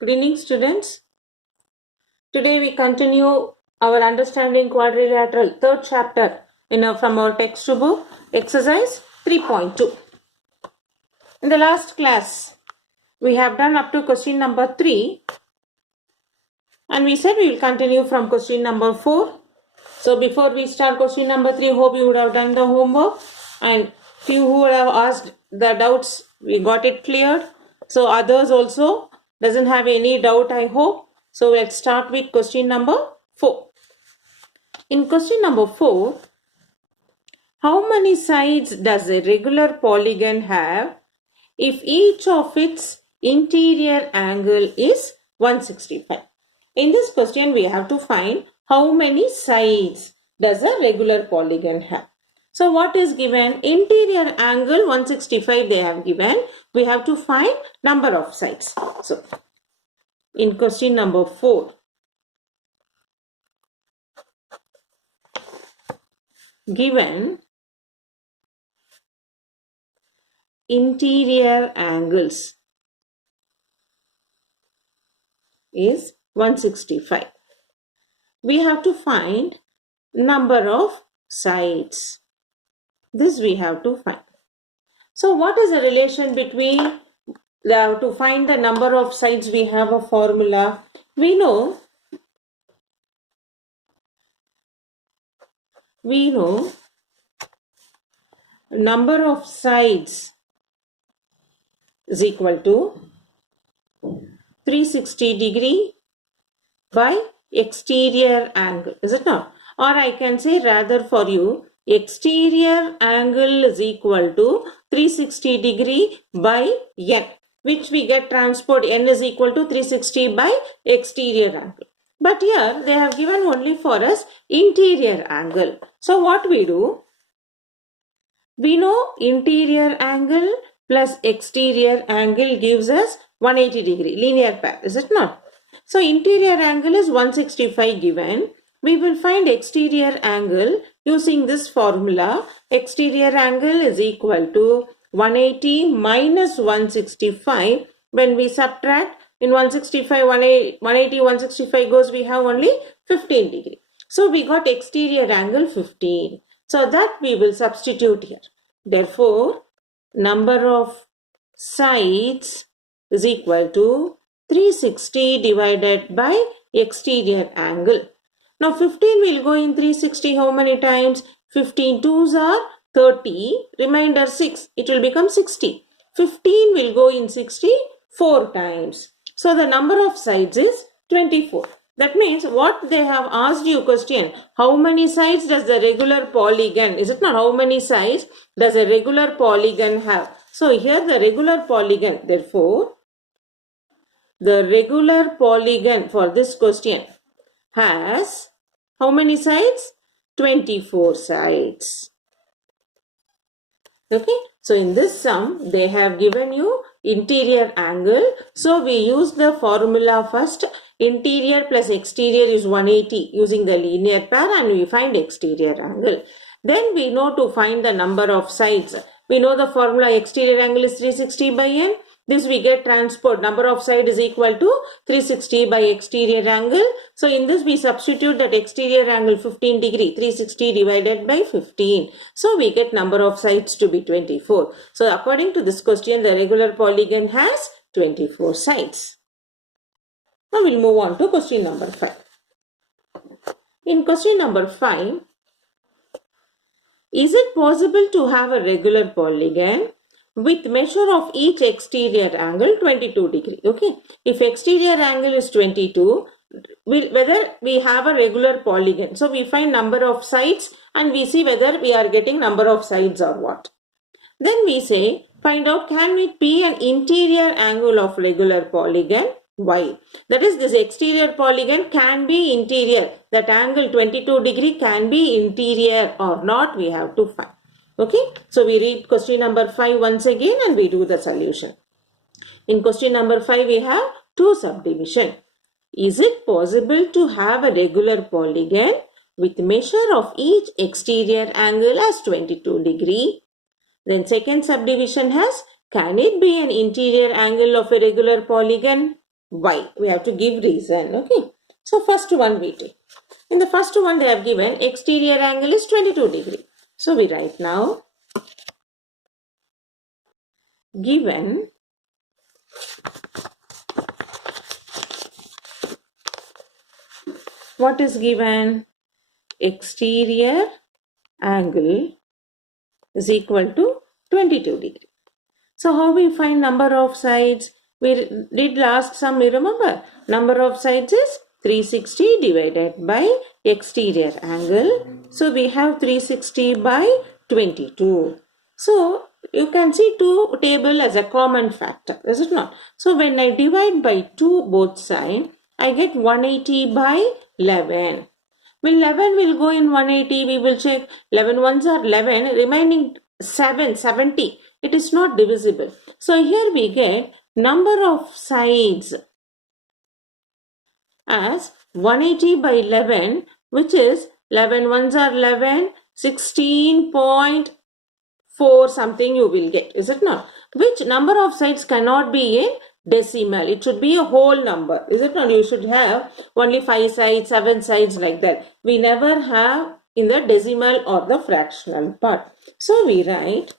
Good evening, students. Today we continue our understanding quadrilateral third chapter from our textbook exercise 3.2. In the last class, we have done up to question number 3 and we said we will continue from question number 4. So before we start question number 3, hope you would have done the homework, and few who would have asked the doubts, we got it cleared. So others also doesn't have any doubt, I hope. So let's start with question number 4. In question number 4, how many sides does a regular polygon have if each of its interior angle is 165? In this question, we have to find how many sides does a regular polygon have. So what is given? Interior angle 165 they have given. We have to find number of sides. So in question number 4, given interior angles is 165. We have to find number of sides. This we have to find. So what is the relation between to find the number of sides? We have a formula. We know number of sides is equal to 360 degree by exterior angle, is it not? Or I can say rather for you, exterior angle is equal to 360 degree by n, which we get transport n is equal to 360 by exterior angle. But here they have given only for us interior angle. So what we do? We know interior angle plus exterior angle gives us 180 degree linear pair, is it not? So interior angle is 165 given. We will find exterior angle using this formula. Exterior angle is equal to 180 minus 165. When we subtract, in 165, 180, 165 goes, we have only 15 degree. So we got exterior angle 15. So that we will substitute here. Therefore, number of sides is equal to 360 divided by exterior angle. Now 15 will go in 360 how many times? 15 2s are 30, remainder 6, it will become 60. 15 will go in 60 4 times. So the number of sides is 24. That means what they have asked you question, how many sides does the regular polygon, is it not? How many sides does a regular polygon have? So here the regular polygon, therefore the regular polygon for this question has how many sides? 24 sides. Okay. So in this sum, they have given you interior angle. So we use the formula first. Interior plus exterior is 180 using the linear pair, and we find exterior angle. Then we know to find the number of sides. We know the formula exterior angle is 360 by n. This we get transport, number of side is equal to 360 by exterior angle. So in this we substitute that exterior angle 15 degree, 360 divided by 15. So we get number of sides to be 24. So according to this question, the regular polygon has 24 sides. Now we'll move on to question number 5. In question number 5, is it possible to have a regular polygon with measure of each exterior angle 22 degree? Okay. If exterior angle is 22, whether we have a regular polygon. So we find number of sides and we see whether we are getting number of sides or what. Then we say, find out can it be an interior angle of regular polygon? Why? That is, this exterior polygon can be interior. That angle 22 degree can be interior or not, we have to find. Okay. So we read question number 5 once again and we do the solution. In question number 5, we have two subdivision. Is it possible to have a regular polygon with measure of each exterior angle as 22 degree? Then second subdivision has, can it be an interior angle of a regular polygon? why. We have to give reason. Okay. So first one we take. In the first one they have given exterior angle is 22 degree. So we write now, given what is given? Exterior angle is equal to 22 degree. So how we find number of sides? We did last sum, you remember? Number of sides is 360 divided by exterior angle. So we have 360 by 22. So you can see 2 table as a common factor, is it not? So when I divide by 2 both sides, I get 180 by 11. Well, 11 will go in 180. We will check 11 ones are 11. Remaining 7, 70. It is not divisible. So here we get number of sides as 180 by 11, which is 11 ones are 11, 16.4 something you will get. Is it not? Which number of sides cannot be in decimal? It should be a whole number. Is it not? You should have only 5 sides, 7 sides like that. We never have in the decimal or the fractional part. So we write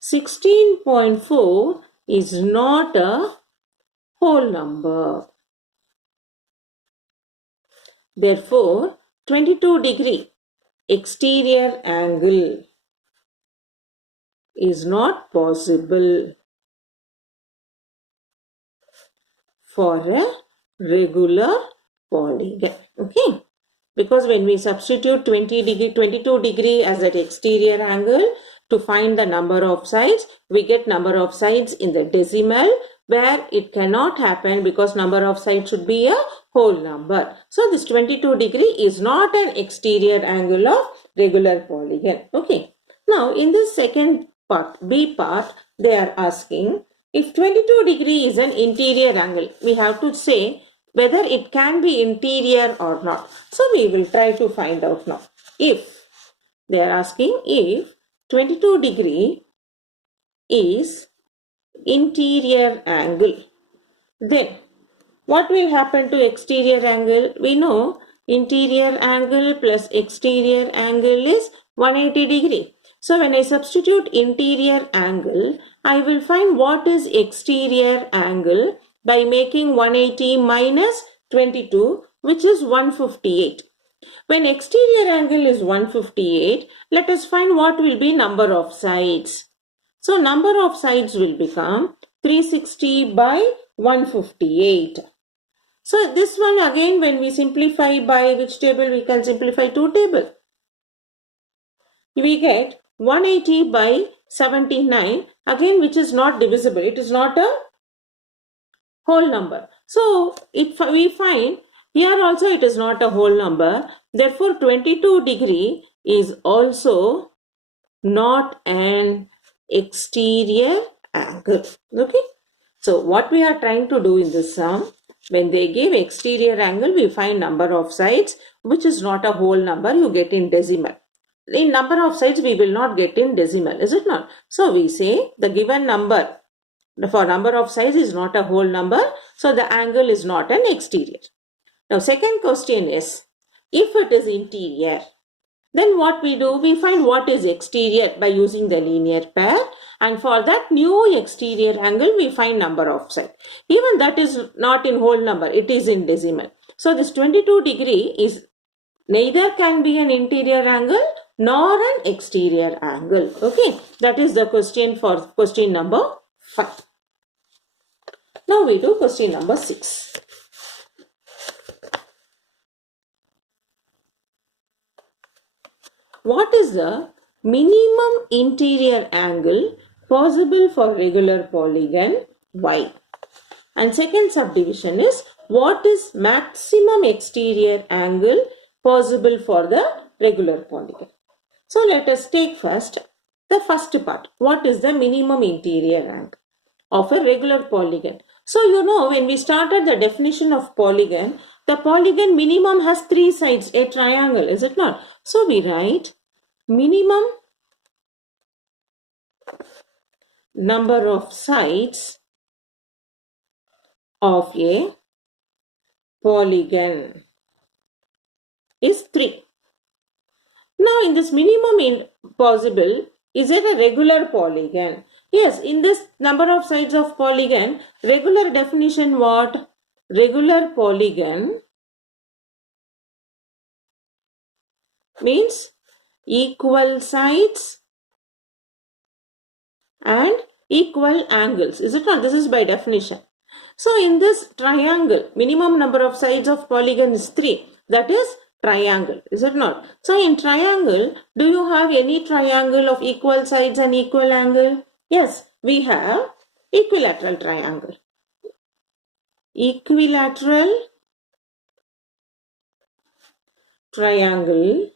16.4 is not a whole number. Therefore, 22 degree exterior angle is not possible for a regular polygon. Okay. Because when we substitute 22 degree as that exterior angle to find the number of sides, we get number of sides in the decimal, where it cannot happen because number of sides should be a whole number. So this 22 degree is not an exterior angle of regular polygon. Okay. Now in this second part, B part, they are asking if 22 degree is an interior angle, we have to say whether it can be interior or not. So we will try to find out now. If they are asking if 22 degree is interior angle, then what will happen to exterior angle? We know interior angle plus exterior angle is 180 degree. So when I substitute interior angle, I will find what is exterior angle by making 180 minus 22, which is 158. When exterior angle is 158, let us find what will be number of sides. So number of sides will become 360 by 158. So this one again, when we simplify by which table, we can simplify 2 tables. We get 180 by 79 again, which is not divisible. It is not a whole number. So we find here also it is not a whole number. Therefore 22 degree is also not an exterior angle. Okay. So what we are trying to do in this sum, when they give exterior angle, we find number of sides, which is not a whole number, you get in decimal. In number of sides, we will not get in decimal, is it not? So we say the given number for number of sides is not a whole number, so the angle is not an exterior. Now second question is, if it is interior, then what we do? We find what is exterior by using the linear pair, and for that new exterior angle we find number of sides. Even that is not in whole number, it is in decimal. So this 22 degree is neither can be an interior angle nor an exterior angle. Okay, that is the question for question number 5. Now we do question number 6. What is the minimum interior angle possible for regular polygon Y? And second subdivision is, what is maximum exterior angle possible for the regular polygon? So let us take first the first part. What is the minimum interior angle of a regular polygon? So you know, when we started the definition of polygon, the polygon minimum has 3 sides, a triangle, is it not? So we write minimum number of sides of a polygon is 3. Now in this minimum possible, is it a regular polygon? Yes, in this number of sides of polygon, regular definition what? Regular polygon means equal sides and equal angles. Is it not? This is by definition. So in this triangle, minimum number of sides of polygon is 3. That is triangle. Is it not? So in triangle, do you have any triangle of equal sides and equal angle? Yes, we have equilateral triangle. Equilateral triangle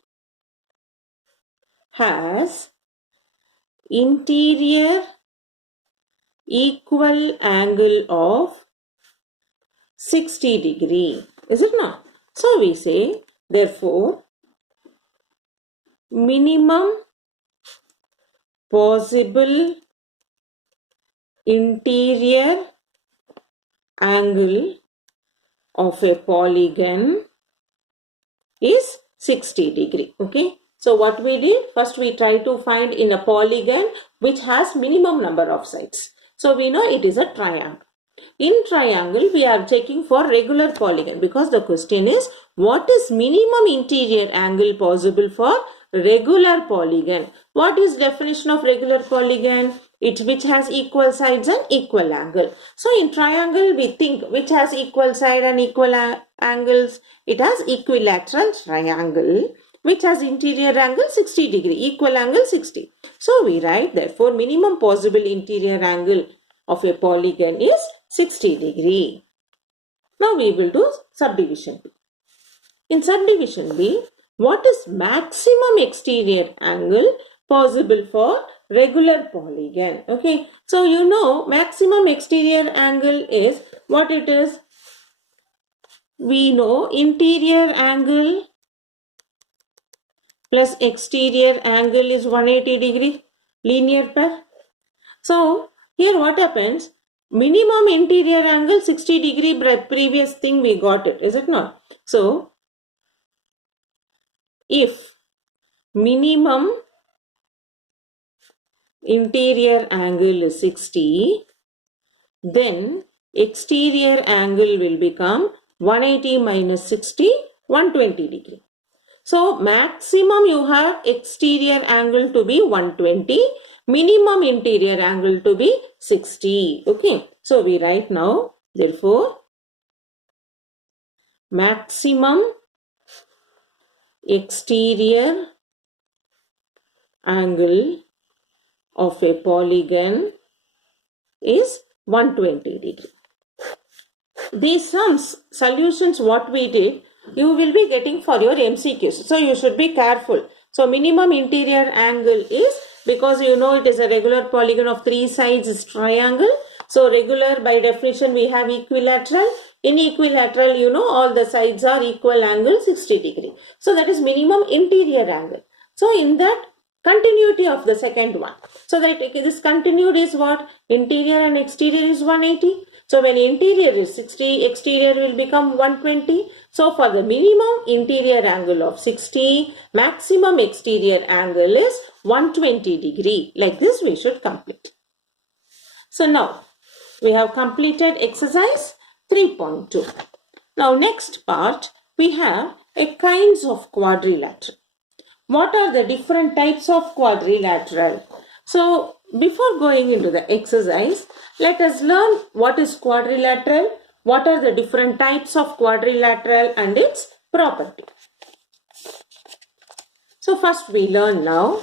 has interior equal angle of 60 degree. Is it not? So we say, therefore, minimum possible interior angle of a polygon is 60 degree. Okay. So what we did, first we try to find in a polygon which has minimum number of sides. So we know it is a triangle. In triangle, we are checking for regular polygon because the question is, what is minimum interior angle possible for regular polygon? What is definition of regular polygon? It which has equal sides and equal angle. So in triangle, we think which has equal side and equal angles. It has equilateral triangle which has interior angle 60 degree, equal angle 60. So we write therefore minimum possible interior angle of a polygon is 60 degree. Now we will do subdivision B. In subdivision B, what is maximum exterior angle possible for regular polygon? Okay, so you know maximum exterior angle is what it is. We know interior angle plus exterior angle is 180 degree linear pair. So here what happens? Minimum interior angle 60 degree, previous thing we got it, is it not? So if minimum interior angle is 60, then exterior angle will become 180 minus 60, 120 degree. So maximum you have exterior angle to be 120, minimum interior angle to be 60. Okay. So we write now, therefore, maximum exterior angle of a polygon is 120 degree. These solutions what we did, you will be getting for your MCQs. So you should be careful. So minimum interior angle is, because you know it is a regular polygon of 3 sides is triangle. So regular by definition we have equilateral. In equilateral, you know all the sides are equal angle 60 degree. So that is minimum interior angle. So in that continuity of the second one. So that this continued is what? Interior and exterior is 180. So when interior is 60, exterior will become 120. So for the minimum interior angle of 60, maximum exterior angle is 120 degree. Like this we should complete. So now we have completed exercise 3.2. Now next part we have a kinds of quadrilateral. What are the different types of quadrilateral? So before going into the exercise, let us learn what is quadrilateral, what are the different types of quadrilateral and its property. So first we learn now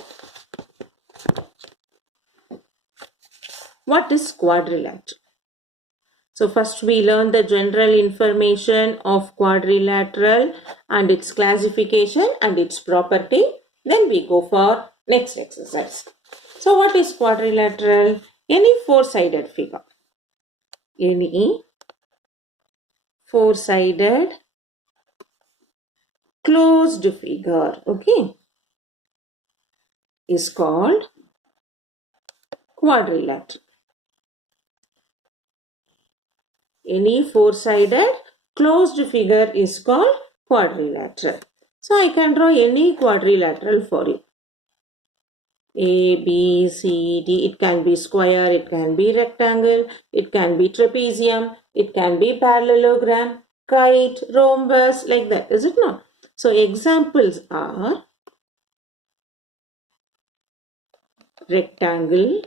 what is quadrilateral. So first we learn the general information of quadrilateral and its classification and its property. Then we go for next exercise. So what is quadrilateral? Any four-sided figure. Any four-sided closed figure, okay, is called quadrilateral. Any four-sided closed figure is called quadrilateral. So I can draw any quadrilateral for you. A, B, C, D. It can be square, it can be rectangle, it can be trapezium, it can be parallelogram, kite, rhombus, like that, is it not? So examples are rectangle,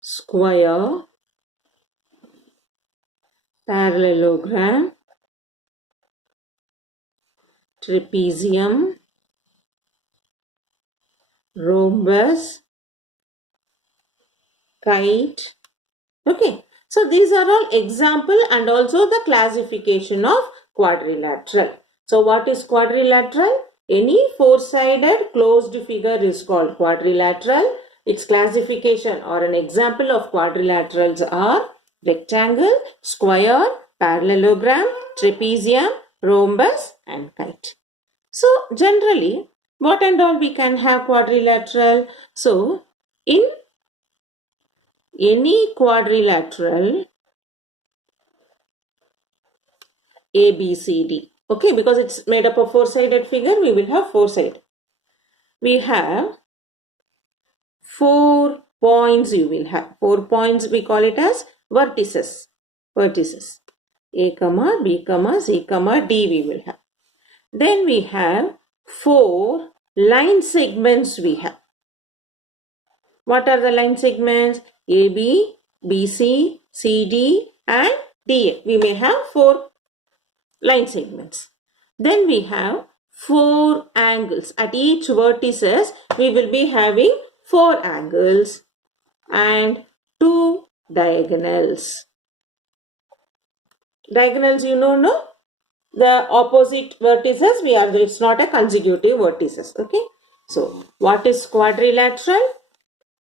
square, parallelogram, trapezium, rhombus, kite. Okay, so these are all example and also the classification of quadrilateral. So what is quadrilateral? Any four-sided closed figure is called quadrilateral. Its classification or an example of quadrilaterals are rectangle, square, parallelogram, trapezium, rhombus and kite. So generally, what and all we can have quadrilateral? So in any quadrilateral ABCD, okay, because it's made up of four-sided figure, we will have four sides. We have 4 points. You will have 4 points. We call it as vertices. Vertices. A comma B comma C comma D we will have. Then we have 4 line segments we have. What are the line segments? AB, BC, CD and DA. We may have 4 line segments. Then we have 4 angles. At each vertices, we will be having 4 angles and 2 diagonals. Diagonals, you know, no? The opposite vertices, it's not a consecutive vertices. Okay. So, what is quadrilateral?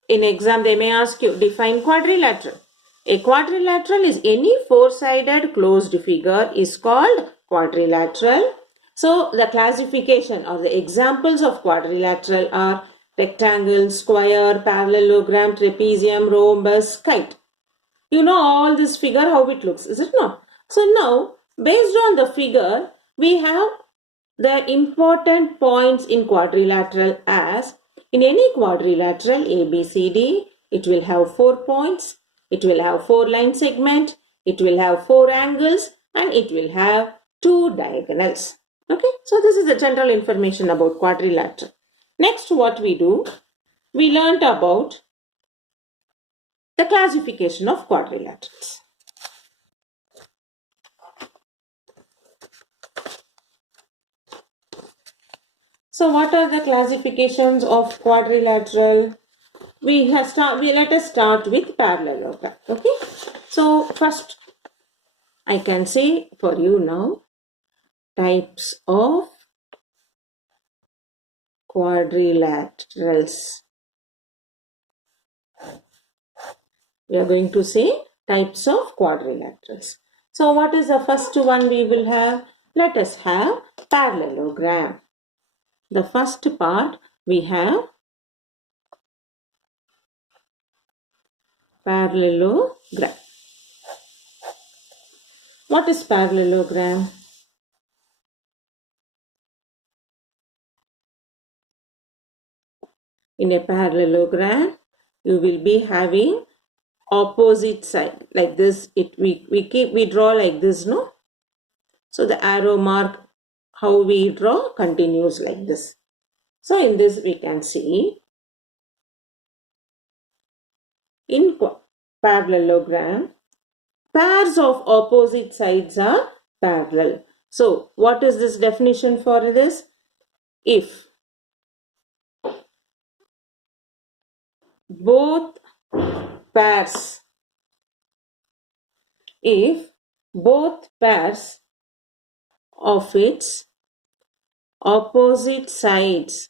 In exam, they may ask you, define quadrilateral. A quadrilateral is any four-sided closed figure is called quadrilateral. So, the classification or the examples of quadrilateral are rectangle, square, parallelogram, trapezium, rhombus, kite. You know all this figure, how it looks, is it not? So, now, based on the figure, we have the important points in quadrilateral as in any quadrilateral ABCD, it will have 4 points, it will have 4 line segments, it will have 4 angles and it will have 2 diagonals. Okay, so this is the general information about quadrilateral. Next, what we do, we learnt about the classification of quadrilaterals. So what are the classifications of quadrilateral? Let us start with parallelogram. Okay. So first, I can say for you now types of quadrilaterals. We are going to say types of quadrilaterals. So what is the first one we will have? Let us have parallelogram. The first part we have parallelogram. What is parallelogram? In a parallelogram, you will be having opposite side like this. We draw like this, no? So the arrow mark, how we draw, continues like this. So in this we can see in parallelogram, pairs of opposite sides are parallel. So what is this definition for this? If both pairs of its opposite sides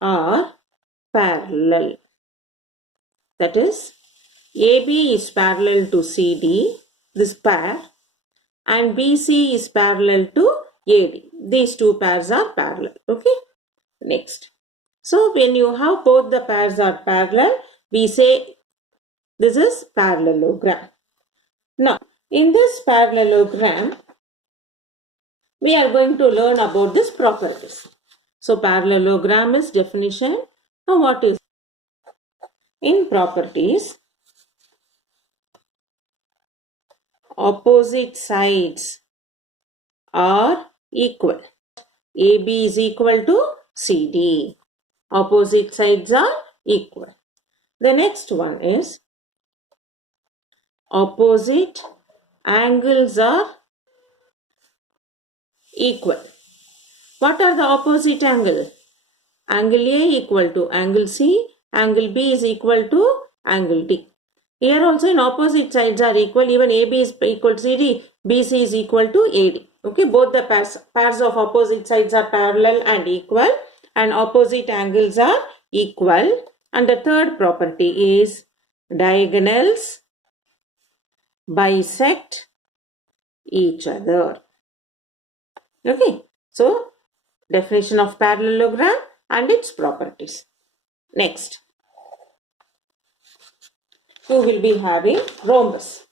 are parallel, that is AB is parallel to CD, this pair, and BC is parallel to AD. These two pairs are parallel. Okay. Next. So when you have both the pairs are parallel, we say This is parallelogram. Now, in this parallelogram, we are going to learn about this properties. So, parallelogram is definition. Now, what is in properties? Opposite sides are equal. AB is equal to CD. Opposite sides are equal. The next one is opposite angles are equal. What are the opposite angle? Angle A equal to angle C, angle B is equal to angle D. Here also in opposite sides are equal, even AB is equal to CD, BC is equal to AD. Okay, both the pairs of opposite sides are parallel and equal, and opposite angles are equal. And the third property is diagonals bisect each other. Okay, so definition of parallelogram and its properties. Next, you will be having rhombus.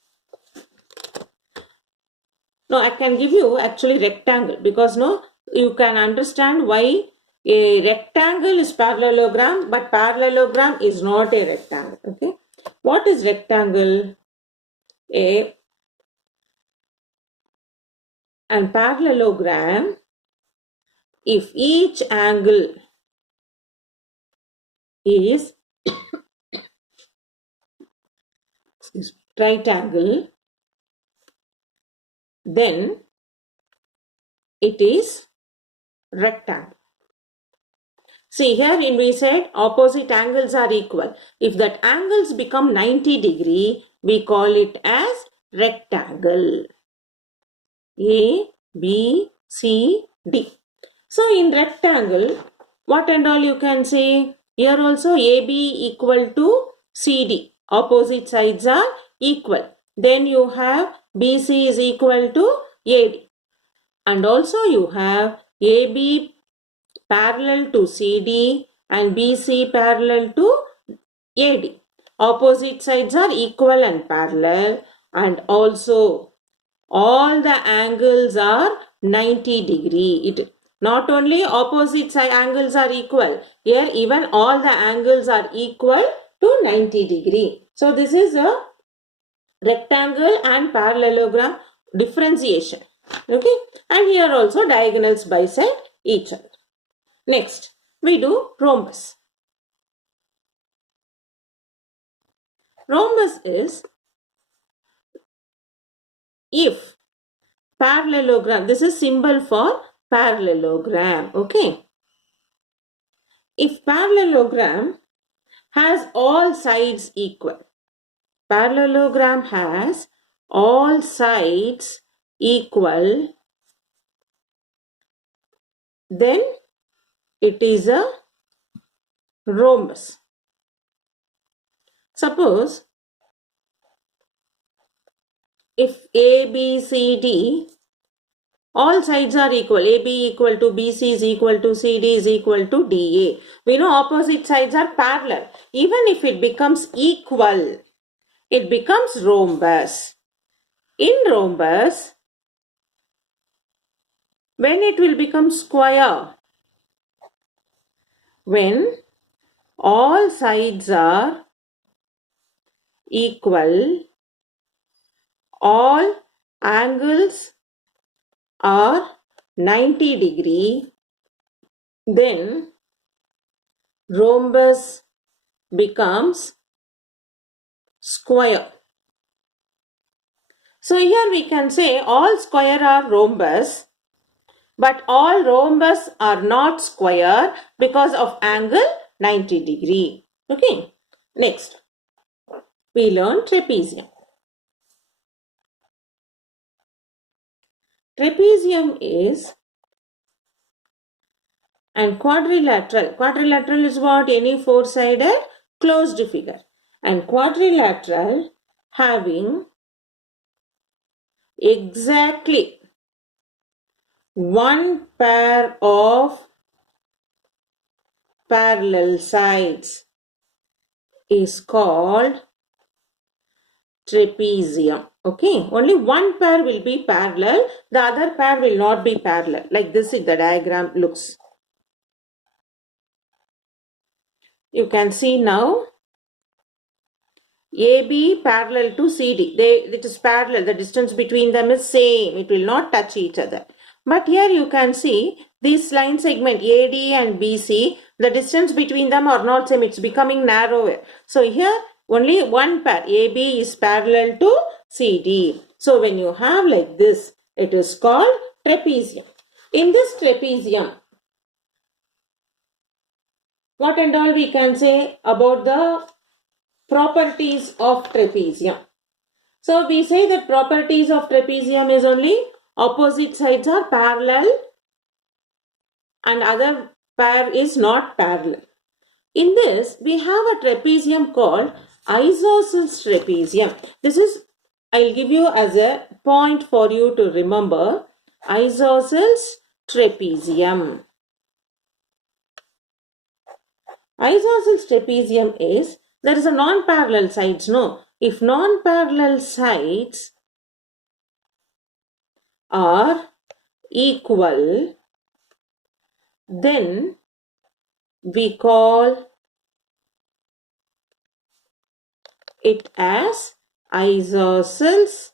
No, I can give you actually rectangle, because no, you can understand why a rectangle is parallelogram, but parallelogram is not a rectangle. Okay, what is rectangle? And parallelogram, if each angle is right angle, then it is rectangle. See here when we said opposite angles are equal. If that angles become 90 degree, we call it as rectangle. A, B, C, D. So in rectangle, what and all you can say? Here also AB equal to CD. Opposite sides are equal. Then you have BC is equal to AD. And also you have AB parallel to CD and BC parallel to AD. Opposite sides are equal and parallel, and also all the angles are 90 degree. It not only opposite side angles are equal, here even all the angles are equal to 90 degree. So this is a rectangle and parallelogram differentiation. Okay, and here also diagonals bisect each other. Next, we do rhombus. Rhombus is if parallelogram, this is symbol for parallelogram. Okay, if parallelogram has all sides equal, parallelogram has all sides equal, then it is a rhombus. Suppose if A, B, C, D, all sides are equal, AB equal to BC is equal to CD is equal to DA. We know opposite sides are parallel. Even if it becomes equal, it becomes rhombus. In rhombus, when it will become square? When all sides are equal, all angles are 90 degree, then rhombus becomes square. So here we can say all square are rhombus, but all rhombus are not square because of angle 90 degree. Okay. Next, we learn trapezium. Trapezium is and quadrilateral. Quadrilateral is what? Any four-sided closed figure. And quadrilateral having exactly one pair of parallel sides is called trapezium. Okay, only one pair will be parallel, the other pair will not be parallel. Like this, the diagram looks. You can see now AB parallel to CD. It is parallel. The distance between them is same. It will not touch each other. But here you can see this line segment AD and BC. The distance between them are not same. It's becoming narrower. So here only one pair AB is parallel to CD. So when you have like this, it is called trapezium. In this trapezium, what and all we can say about the properties of trapezium. So we say that properties of trapezium is only opposite sides are parallel and other pair is not parallel. In this, we have a trapezium called isosceles trapezium. This is, I'll give you as a point for you to remember, isosceles trapezium. Isosceles trapezium is, there is a non-parallel sides, no? If non-parallel sides are equal, then we call it as isosceles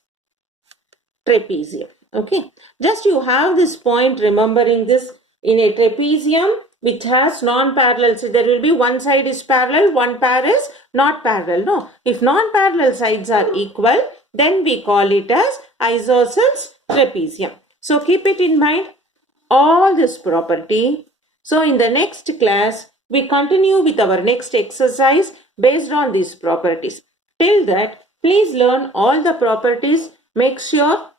trapezium. Okay, just you have this point remembering this. In a trapezium which has non-parallel, so there will be one side is parallel, one pair is not parallel. No, if non-parallel sides are equal, then we call it as isosceles trapezium. So keep it in mind, all this property. So in the next class, we continue with our next exercise based on these properties. Till that, please learn all the properties. Make sure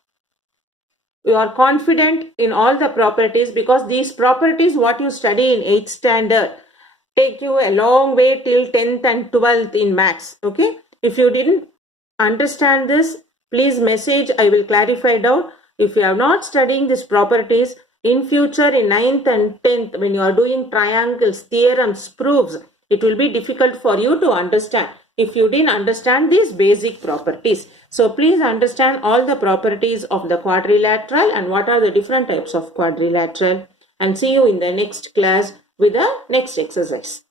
you are confident in all the properties, because these properties what you study in 8th standard take you a long way till 10th and 12th in maths. Okay, if you didn't understand this, please message, I will clarify doubt. If you are not studying these properties, in future in 9th and 10th, when you are doing triangles, theorems, proofs, it will be difficult for you to understand if you didn't understand these basic properties. So please understand all the properties of the quadrilateral and what are the different types of quadrilateral, and see you in the next class with the next exercise.